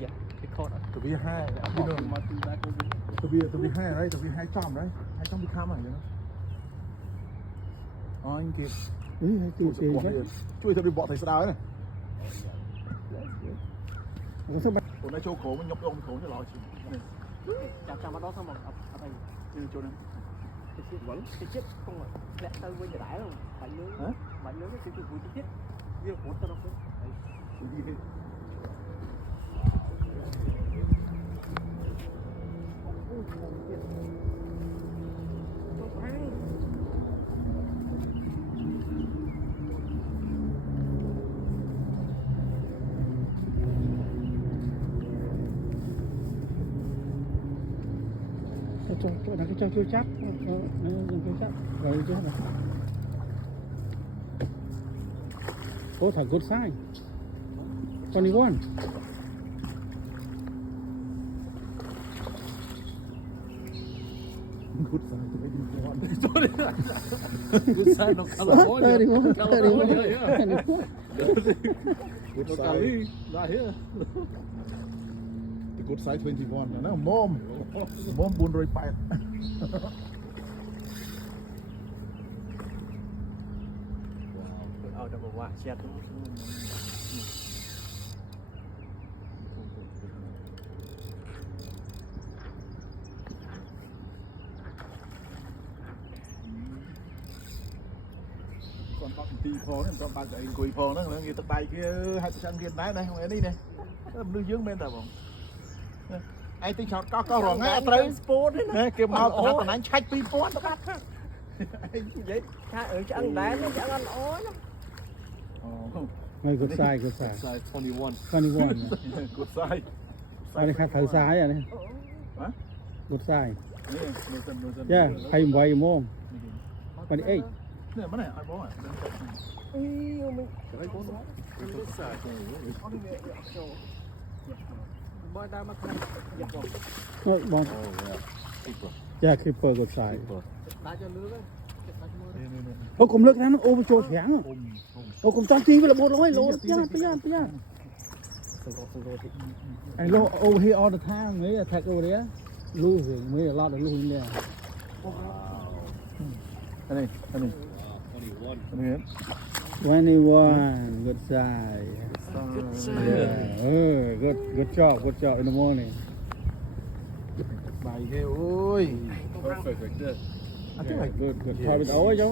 vậy cái code tụi bị hai you know tụi bị hai đấy tụi bị 200 đấy 200 bị khám này nữa anh kịp chui tụi đi bỏ thầy sao đấy tụi này châu khổ mình nhóc ông khổ như lọ chứ chào bắt đó xong rồi ở đây chỗ này cái chiếc không rồi lẹ tao quên đãi luôn bánh nướng cái kiểu chi tiết riêng của tao đâu đấy chỗ này cái cho chưa chắc chưa chắc rồi chứ này có thằng good sign 21 good sign to 81 good sign nó California good sign the good sign 21 นะmom บุญโดยไปเอาจะบอกว่าเชียร์ còn bác tì phò này còn bác dạy cùi phò nó người ta bay kia 2% viên đá này không phải đi này nước dương bên tao anh tính chọn có rồi ngay tới sport đấy kêu mau nó còn anh chạy pi phốt nó bắt vậy ở chẳng đá nó chẳng ăn ói lắmไม่good size 21 good size อันนี้ครับถือซ้ายอ่ะนี่ good size นี่ yeah ใครไวโมงวันนี้เนี่ยมันไหนไอ้บอสอ่ะ บอยได้มาคันอยากบอก บอลyeah คือเปิด good size ได้จะลื้อเลยเก็บได้จะลื้อ โอ้ผมเลิกแล้วโอ้ไปโจแข็งโอ้ผมต้องตีไปละ100 โลย่านไอ้โล over here all the time นี่ attack over there losing ไม่ได้รอดแต่ losing เนี่ย อันนี้ 21 good size yeah good job in the morning bài kia ôi perfect right there good พอไปเอาไว้จ้ะ